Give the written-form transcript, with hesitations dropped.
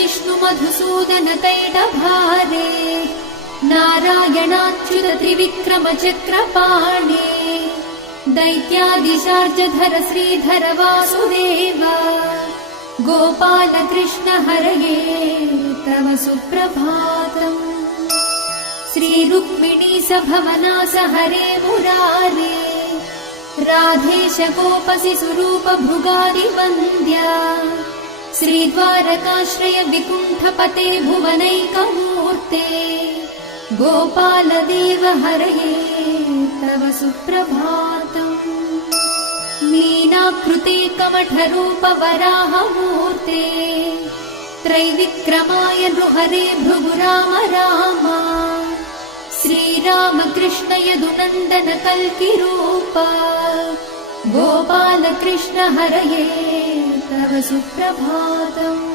विष्णु मधुसूदन कैटभारे नारायणाच्युत त्रिविक्रम चक्रपाणे दैत्यादिशार्जधर श्रीधर वासुदेव गोपाल कृष्ण हरये तव सुप्रभातम्। श्री रुक्मिणी सभवनास हरे मुरारे राधेश गोपसि स्वरूप भृगादि वन्द्या श्रीद्वारकाश्रय विकुण्ठपते भुवनैकमूर्ते गोपाल देव हरये तव सुप्रभातम्। मीनाकृते कमठरूप वराहमूर्ते त्रैविक्रमाय नृहरे भृगु राम राम श्रीराम कृष्ण यदुनन्दन कल्किरूप गोपाल कृष्ण हरये तव सुप्रभातम्।